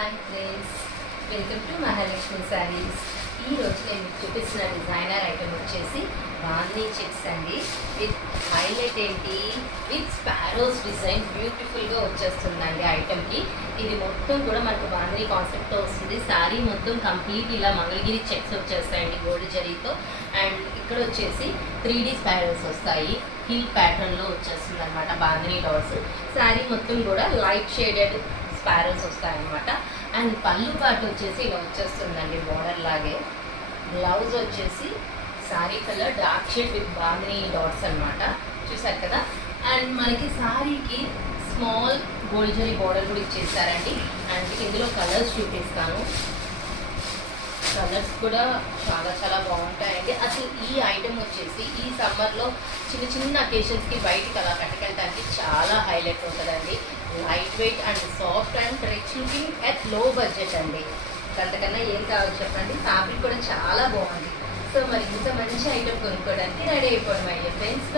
Hi friends, welcome to Mahalakshmi saris. ఈ రోజు నేను మీకు చూపిస్తున్న డిజైనర్ ఐటమ్ వచ్చేసి బాందీ చెక్స్ అండి. విత్ హైలైట్ ఏంటి, విత్ స్పారోస్ డిజైన్ బ్యూటిఫుల్గా వచ్చేస్తుందండి ఐటమ్కి. ఇది మొత్తం కూడా మనకు బాందీ కాన్సెప్ట్తో వస్తుంది. శారీ మొత్తం కంప్లీట్ ఇలా మంగళగిరి చెక్స్ వచ్చేస్తాయండి గోల్డ్ జరీతో. అండ్ ఇక్కడ వచ్చేసి 3D స్పారోస్ వస్తాయి. హిల్ ప్యాటర్న్లో వచ్చేస్తుంది అనమాట బాందినీ డాట్స్. శారీ మొత్తం కూడా లైట్ షేడెడ్ స్పారోస్ వస్తాయన్నమాట. అండ్ పళ్ళు పాటు వచ్చేసి ఇలా వచ్చేస్తుందండి బోర్డర్ లాగే. బ్లౌజ్ వచ్చేసి sari colour dark shade with bandhani dots అనమాట, చూసారు కదా. అండ్ మనకి శారీకి స్మాల్ గోల్డ్ జరీ బోర్డర్ కూడా ఇచ్చేస్తారండి. అండ్ ఇందులో కలర్స్ చూపిస్తాను. కలర్స్ కూడా చాలా చాలా బాగుంటాయండి. అసలు ఈ ఐటమ్ వచ్చేసి ఈ సమ్మర్లో చిన్న చిన్న అకేషన్స్కి బయటికి అలా కట్టుకెళ్ళడానికి చాలా హైలైట్ ఉంటుందండి. Light weight and soft and rich looking at లో బడ్జెట్ అండి. అంతకన్నా ఏం కావాలి చెప్పండి. ఫ్యాబ్రిక్ కూడా చాలా బాగుంది. సో మరి ఇంత మంచి ఐటమ్ కొనుక్కోవడానికి రెడీ అయిపోవడం అయ్యే ఫ్రెండ్స్.